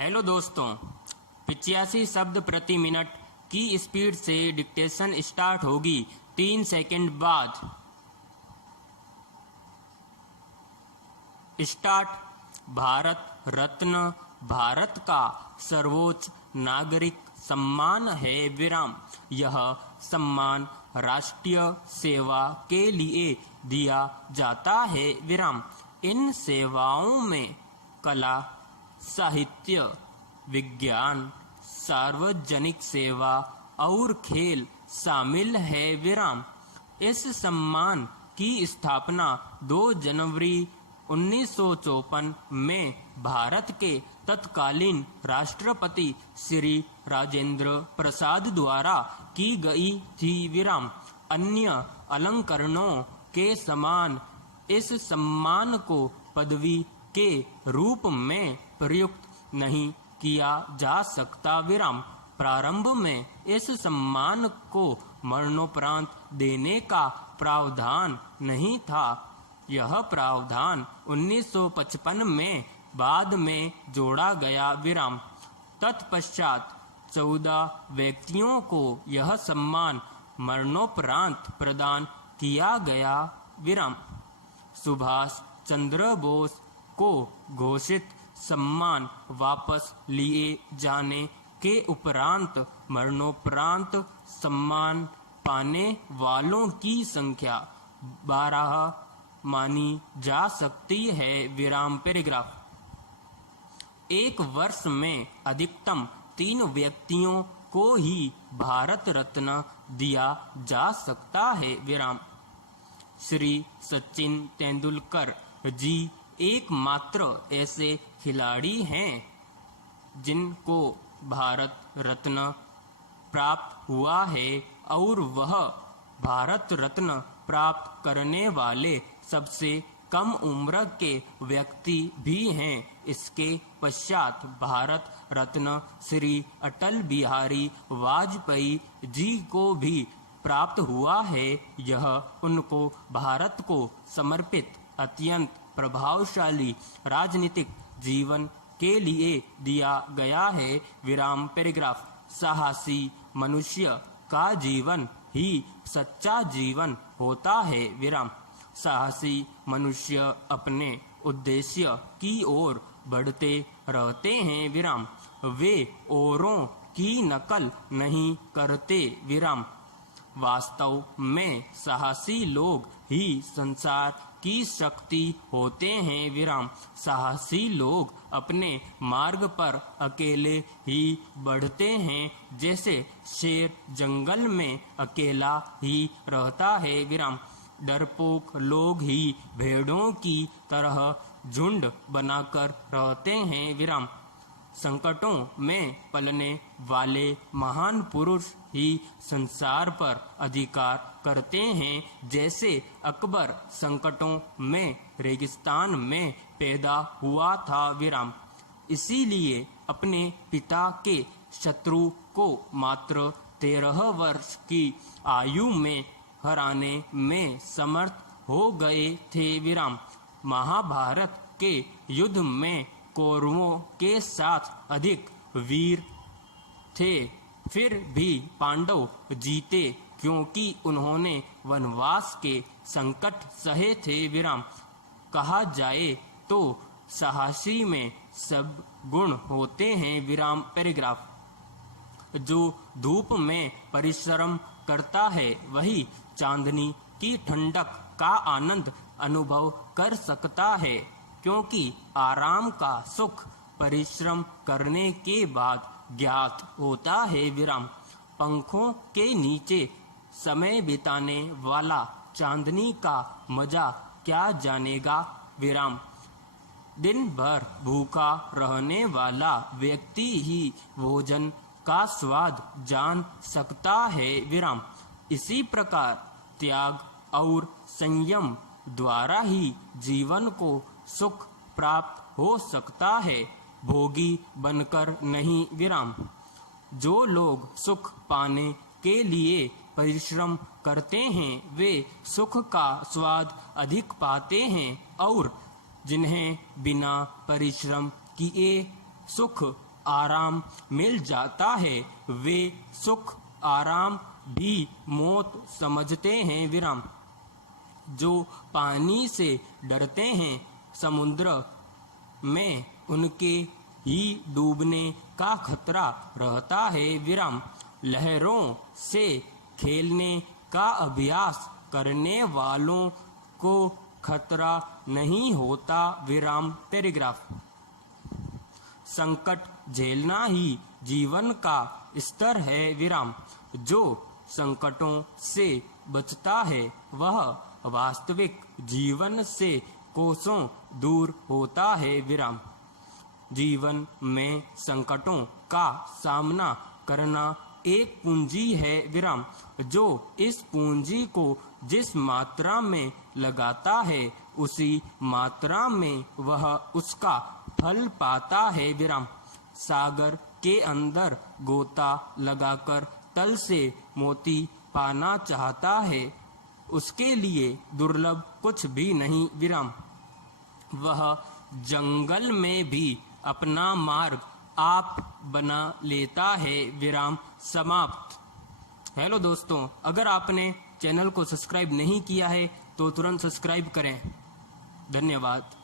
Hello दोस्तों, 85 शब्द प्रति मिनट की स्पीड से डिक्टेशन स्टार्ट होगी 3 सेकंड बाद। स्टार्ट। भारत रत्न भारत का सर्वोच्च नागरिक सम्मान है विराम। यह सम्मान राष्ट्रीय सेवा के लिए दिया जाता है विराम। इन सेवाओं में कला, साहित्य, विज्ञान, सार्वजनिक सेवा और खेल शामिल है विराम। इस सम्मान की स्थापना 2 जनवरी 1954 में भारत के तत्कालीन राष्ट्रपति श्री राजेंद्र प्रसाद द्वारा की गई थी विराम। अन्य अलंकरणों के समान इस सम्मान को पदवी के रूप में प्रयुक्त नहीं किया जा सकता विराम। प्रारंभ में इस सम्मान को मरणोपरांत देने का प्रावधान नहीं था। यह प्रावधान 1955 में बाद में जोड़ा गया विराम। तत्पश्चात 14 व्यक्तियों को यह सम्मान मरणोपरांत प्रदान किया गया विराम। सुभाष चंद्र बोस को घोषित सम्मान वापस लिए जाने के उपरांत मरणोपरांत सम्मान पाने वालों की संख्या 12 मानी जा सकती है विराम। पैराग्राफ। एक वर्ष में अधिकतम 3 व्यक्तियों को ही भारत रत्न दिया जा सकता है विराम। श्री सचिन तेंदुलकर जी एकमात्र ऐसे खिलाड़ी हैं जिनको भारत रत्न प्राप्त हुआ है और वह भारत रत्न प्राप्त करने वाले सबसे कम उम्र के व्यक्ति भी हैं। इसके पश्चात भारत रत्न श्री अटल बिहारी वाजपेयी जी को भी प्राप्त हुआ है। यह उनको भारत को समर्पित अत्यंत प्रभावशाली राजनीतिक जीवन के लिए दिया गया है विराम। पैराग्राफ। साहसी मनुष्य का जीवन ही सच्चा जीवन होता है विराम। साहसी मनुष्य अपने उद्देश्य की ओर बढ़ते रहते हैं विराम। वे औरों की नकल नहीं करते विराम। वास्तव में साहसी लोग ही संसार की शक्ति होते हैं विराम। साहसी लोग अपने मार्ग पर अकेले ही बढ़ते हैं, जैसे शेर जंगल में अकेला ही रहता है विराम। डरपोक लोग ही भेड़ों की तरह झुंड बनाकर रहते हैं विराम। संकटों में पलने वाले महान पुरुष ही संसार पर अधिकार करते हैं, जैसे अकबर संकटों में रेगिस्तान में पैदा हुआ था विराम। इसीलिए अपने पिता के शत्रु को मात्र 13 वर्ष की आयु में हराने में समर्थ हो गए थे विराम। महाभारत के युद्ध में कौरवों के साथ अधिक वीर थे, फिर भी पांडव जीते क्योंकि उन्होंने वनवास के संकट सहे थे विराम। कहा जाए तो साहसी में सब गुण होते हैं विराम। पैराग्राफ। जो धूप में परिश्रम करता है वही चांदनी की ठंडक का आनंद अनुभव कर सकता है, क्योंकि आराम का सुख परिश्रम करने के बाद ज्ञात होता है विराम। पंखों के नीचे समय बिताने वाला चांदनी का मजा क्या जानेगा विराम। दिन भर भूखा रहने वाला व्यक्ति ही भोजन का स्वाद जान सकता है विराम। इसी प्रकार त्याग और संयम द्वारा ही जीवन को सुख प्राप्त हो सकता है, भोगी बनकर नहीं विराम। जो लोग सुख पाने के लिए परिश्रम करते हैं वे सुख का स्वाद अधिक पाते हैं, और जिन्हें बिना परिश्रम किए सुख आराम मिल जाता है वे सुख आराम भी मौत समझते हैं विराम। जो पानी से डरते हैं समुद्र में उनके ही डूबने का खतरा रहता है विराम। लहरों से खेलने का अभ्यास करने वालों को खतरा नहीं होता विराम। पैराग्राफ। संकट झेलना ही जीवन का स्तर है विराम। जो संकटों से बचता है वह वास्तविक जीवन से कोसों दूर होता है विराम। जीवन में संकटों का सामना करना एक पूंजी है विराम। जो इस पूंजी को जिस मात्रा में लगाता है उसी मात्रा में वह उसका फल पाता है विराम। सागर के अंदर गोता लगाकर तल से मोती पाना चाहता है उसके लिए दुर्लभ कुछ भी नहीं विराम। वह जंगल में भी अपना मार्ग आप बना लेता है विराम। समाप्त। हेलो दोस्तों, अगर आपने चैनल को सब्सक्राइब नहीं किया है तो तुरंत सब्सक्राइब करें। धन्यवाद।